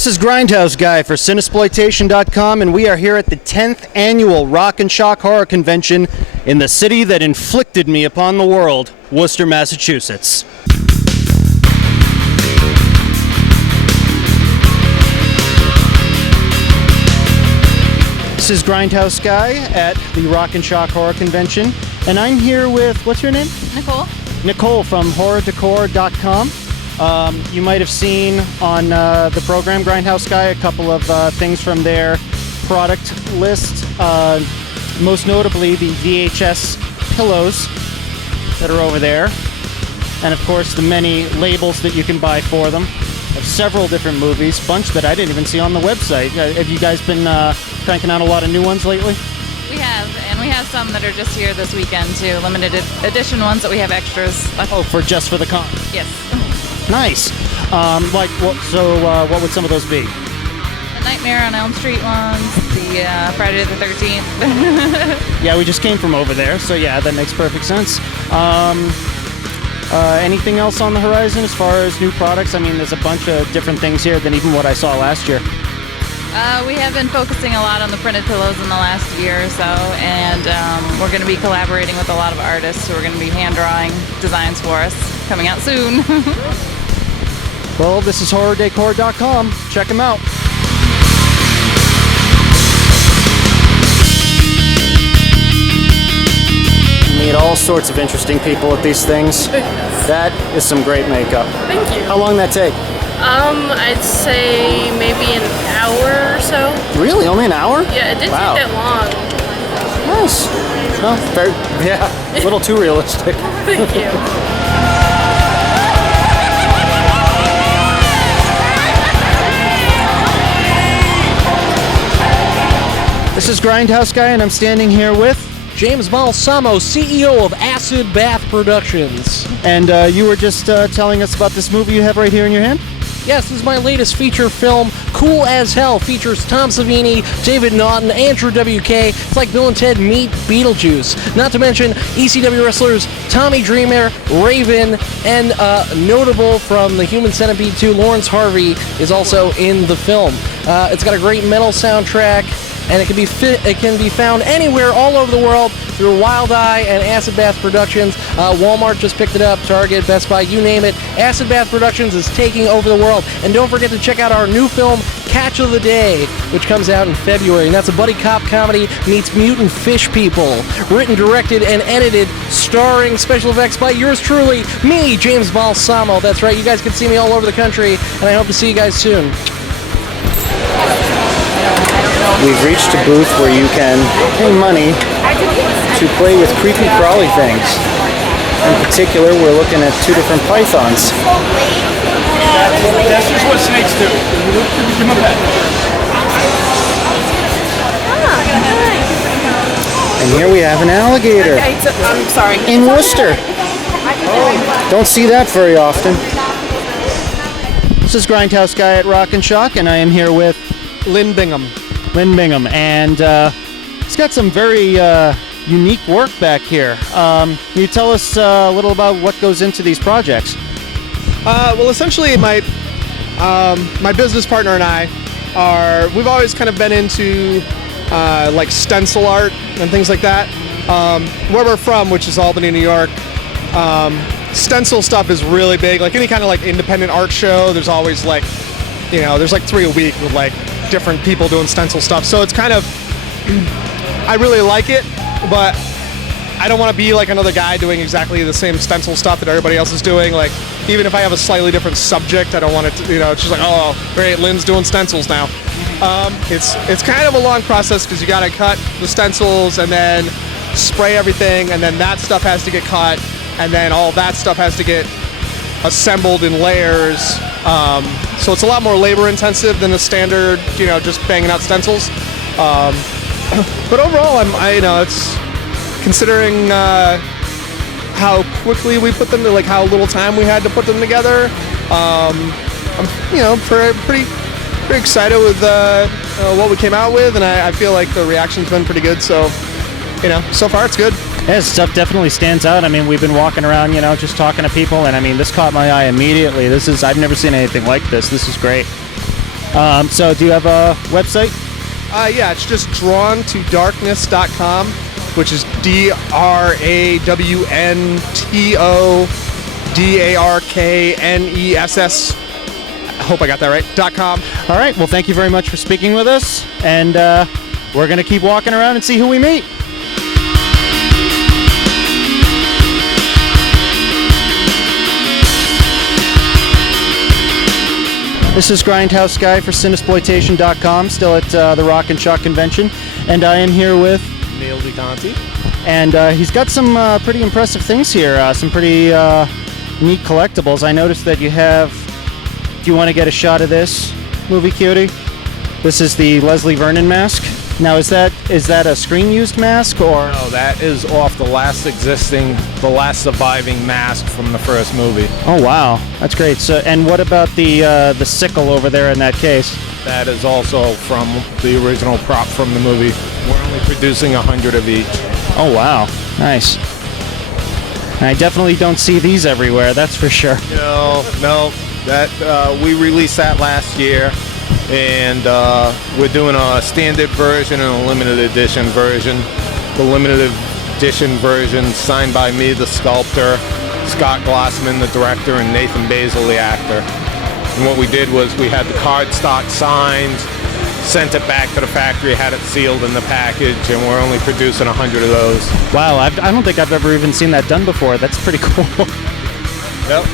This is Grindhouse Guy for Cinesploitation.com, and we are here at the 10th Annual Rock and Shock Horror Convention in the city that inflicted me upon the world, Worcester, Massachusetts. This is Grindhouse Guy at the Rock and Shock Horror Convention, and I'm here with, what's your name? Nicole. Nicole from HorrorDecor.com. You might have seen on the program Grindhouse Guy a couple of things from their product list, most notably the VHS pillows that are over there, and of course the many labels that you can buy for them of several different movies, bunch that I didn't even see on the website. Have you guys been cranking out a lot of new ones lately? We have, and we have some that are just here this weekend too, limited edition ones that we have extras left. Oh, just for the con? Yes. Nice. What would some of those be? The Nightmare on Elm Street ones, the Friday the 13th. Yeah, we just came from over there, so yeah, that makes perfect sense. Anything else on the horizon as far as new products? I mean, there's a bunch of different things here than even what I saw last year. We have been focusing a lot on the printed pillows in the last year or so, and we're going to be collaborating with a lot of artists who are going to be hand-drawing designs for us, coming out soon. Well, this is HorrorDecor.com. Check them out. Meet all sorts of interesting people at these things. That is some great makeup. Thank you. How long did that take? I'd say maybe an hour or so. Really? Only an hour? Yeah, it didn't take that long. Nice. Well, a little too realistic. Thank you. This is Grindhouse Guy, and I'm standing here with James Balsamo, CEO of Acid Bath Productions. And you were just telling us about this movie you have right here in your hand? Yes, this is my latest feature film, Cool as Hell. Features Tom Savini, David Naughton, Andrew WK. It's like Bill and Ted meet Beetlejuice. Not to mention ECW wrestlers Tommy Dreamer, Raven, and notable from the Human Centipede 2, Lawrence Harvey is also in the film. It's got a great metal soundtrack, and it can be found anywhere all over the world through Wild Eye and Acid Bath Productions. Walmart just picked it up, Target, Best Buy, you name it. Acid Bath Productions is taking over the world. And don't forget to check out our new film, Catch of the Day, which comes out in February. And that's a buddy cop comedy meets mutant fish people. Written, directed, and edited, starring special effects by yours truly, me, James Balsamo. That's right, you guys can see me all over the country, and I hope to see you guys soon. We've reached a booth where you can pay money to play with creepy crawly things. In particular, we're looking at two different pythons. That's just what snakes do. Give them a pet. And here we have an alligator. I'm sorry. In Worcester. Don't see that very often. This is Grindhouse Guy at Rock and Shock, and I am here with Lynn Bingham. Lynn Bingham, and he's got some very unique work back here. Can you tell us a little about what goes into these projects? Well, essentially, my business partner and I we've always kind of been into like stencil art and things like that. Where we're from, which is Albany, New York, stencil stuff is really big. Like any kind of like independent art show, there's always like, there's like 3 a week with like different people doing stencil stuff. So it's kind of, I really like it, but I don't want to be like another guy doing exactly the same stencil stuff that everybody else is doing. Like, even if I have a slightly different subject, I don't want it to, it's just like, oh, great, Lynn's doing stencils now. It's kind of a long process because you got to cut the stencils and then spray everything, and then that stuff has to get cut, and then all that stuff has to get assembled in layers. So it's a lot more labor intensive than the standard, just banging out stencils. But overall, it's considering how quickly we put them to, like how little time we had to put them together. I'm pretty excited with what we came out with, and I feel like the reaction's been pretty good. So, so far it's good. Yeah, stuff definitely stands out. I mean, we've been walking around, just talking to people, and I mean, this caught my eye immediately. I've never seen anything like this. This is great. So do you have a website? Yeah, it's just drawntodarkness.com, which is DrawNtoDarkness. I hope I got that right. .com. All right. Well, thank you very much for speaking with us, and we're going to keep walking around and see who we meet. This is Grindhouse Guy for Cinesploitation.com, still at the Rock and Shock convention, and I am here with Neil DiConti. And he's got some pretty impressive things here, some pretty neat collectibles. I noticed that you have. Do you want to get a shot of this, movie cutie? This is the Leslie Vernon mask. Now, is that a screen-used mask, or? No, that is off the last surviving mask from the first movie. Oh wow, that's great. So, and what about the sickle over there in that case? That is also from the original prop from the movie. We're only producing 100 of each. Oh wow, nice. I definitely don't see these everywhere, that's for sure. No, that we released that last year, and we're doing a standard version and a limited edition version. The limited edition version signed by me, the sculptor, Scott Glassman, the director, and Nathan Basil, the actor. And what we did was we had the cardstock signed, sent it back to the factory, had it sealed in the package, and we're only producing 100 of those. Wow, I don't think I've ever even seen that done before. That's pretty cool. Yep.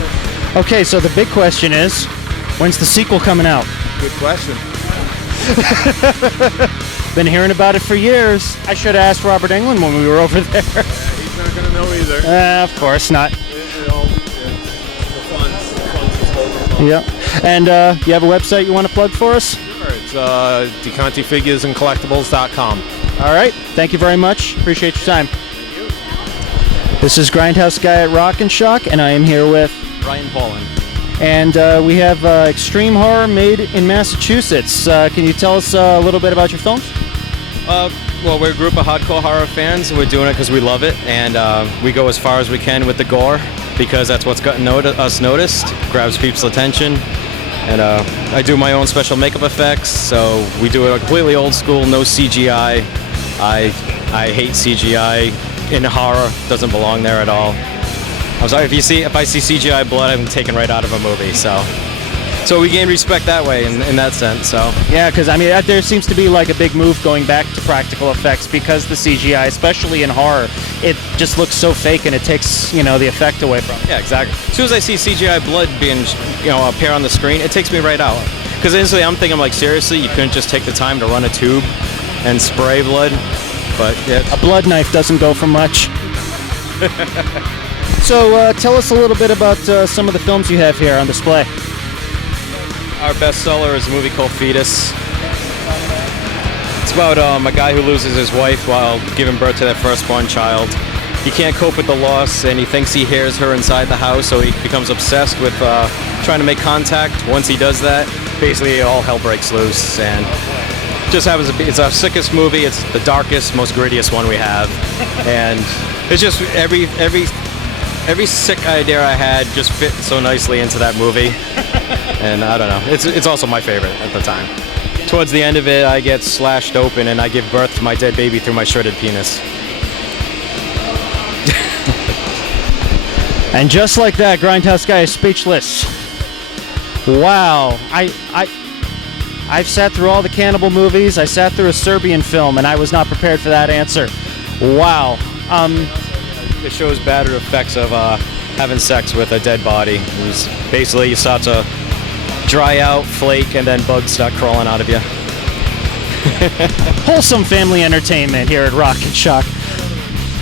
Okay, so the big question is, when's the sequel coming out? Good question. Been hearing about it for years. I should have asked Robert Englund when we were over there. He's not going to know either. Of course not. The funds Yeah. And you have a website you want to plug for us? Sure, it's DiContiFiguresandCollectibles.com. All right. Thank you very much. Appreciate your time. This is Grindhouse Guy at Rock and Shock, and I am here with Ryan Paulin. And we have Extreme Horror made in Massachusetts. Can you tell us a little bit about your films? Well, we're a group of hardcore horror fans. We're doing it because we love it, and we go as far as we can with the gore because that's what's gotten us noticed, grabs people's attention. And I do my own special makeup effects, so we do it completely old school, no CGI. I hate CGI in horror; doesn't belong there at all. I'm sorry if I see CGI blood, I'm taken right out of a movie. So we gain respect that way in that sense. So yeah, because I mean there seems to be like a big move going back to practical effects because the CGI, especially in horror, it just looks so fake and it takes the effect away from it. Yeah, exactly. As soon as I see CGI blood being appear on the screen, it takes me right out. Because instantly I'm thinking like seriously, you couldn't just take the time to run a tube and spray blood. But yeah, a blood knife doesn't go for much. So tell us a little bit about some of the films you have here on display. Our bestseller is a movie called Fetus. It's about a guy who loses his wife while giving birth to their firstborn child. He can't cope with the loss, and he thinks he hears her inside the house, so he becomes obsessed with trying to make contact. Once he does that, basically all hell breaks loose, and just happens to be, it's our sickest movie. It's the darkest, most grittiest one we have, and it's just every sick idea I had just fit so nicely into that movie, and I don't know. It's also my favorite at the time. Towards the end of it, I get slashed open and I give birth to my dead baby through my shredded penis. And just like that, Grindhouse Guy is speechless. Wow, I've sat through all the cannibal movies. I sat through a Serbian film, and I was not prepared for that answer. Wow. It shows bad effects of having sex with a dead body. It was basically you start to dry out, flake, and then bugs start crawling out of you. Wholesome family entertainment here at Rock and Shock.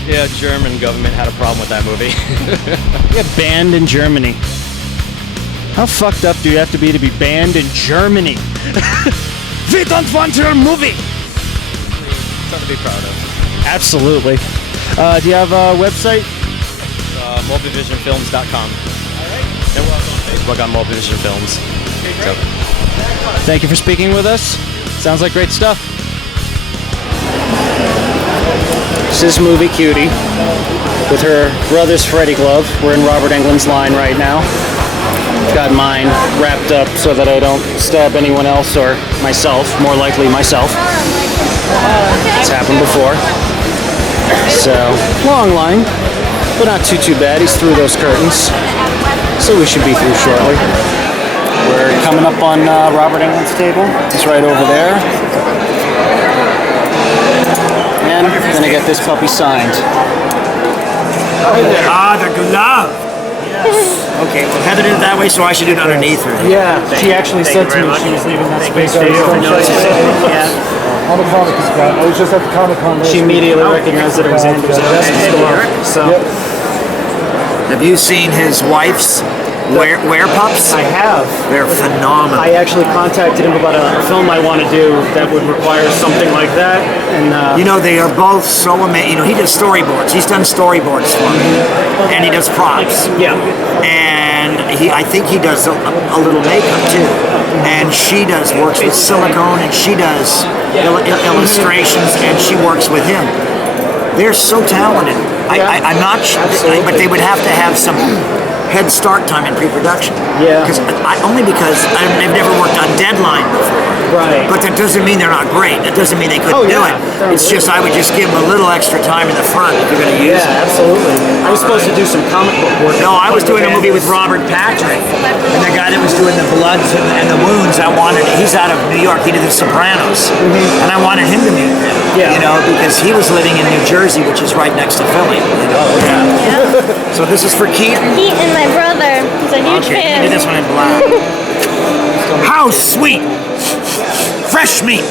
Yeah, German government had a problem with that movie. Yeah, banned in Germany. How fucked up do you have to be banned in Germany? We don't want your movie! Something to be proud of. Absolutely. Do you have a website? Multivisionfilms.com. Alright. And we're also on Facebook on Multivision Films. Okay, great. Thank you for speaking with us. Sounds like great stuff. This is Movie Cutie with her brother's Freddy glove. We're in Robert Englund's line right now. Got mine wrapped up so that I don't stab anyone else or myself, more likely myself. It's happened before. So, long line, but not too bad. He's through those curtains, so we should be through shortly. We're coming up on Robert Englund's table. He's right over there. And we're gonna get this puppy signed. Ah, the glove. Okay, well, Heather did it that way, so I should do it underneath her. Yeah, she actually said to me she was leaving that space for you. I'm a Comic-Con guy. I was just at the Comic-Con. She immediately recognized that it was Andrew's desk. So, Have you seen his wife's wear pups? I have. They're phenomenal. I actually contacted him about a film I want to do that would require something like that, and You know, they are both so amazing. You know, he does storyboards. He's done storyboards for me, and he does props. yeah, And I think he does a little makeup too. And she works with silicone, and she does illustrations, and she works with him. They're so talented. I'm not sure, but they would have to have some head start time in pre-production. Yeah. Only because I've never worked on deadline before. Right. But that doesn't mean they're not great. That doesn't mean they couldn't do it. It's just I would just give them a little extra time in the front if you're going to use it. yeah, absolutely. I was supposed to do some comic book work. No, I was doing a movie with Robert Patrick, and the guy that was doing the bloods and the wounds. He's out of New York. He did The Sopranos, and I wanted him to meet him. Yeah. You know, because he was living in New Jersey, which is right next to Philly. You know. Yeah. So this is for Keaton. Keaton and my brother. He's a huge Okay, fan. give me this one in black. How sweet! Fresh meat.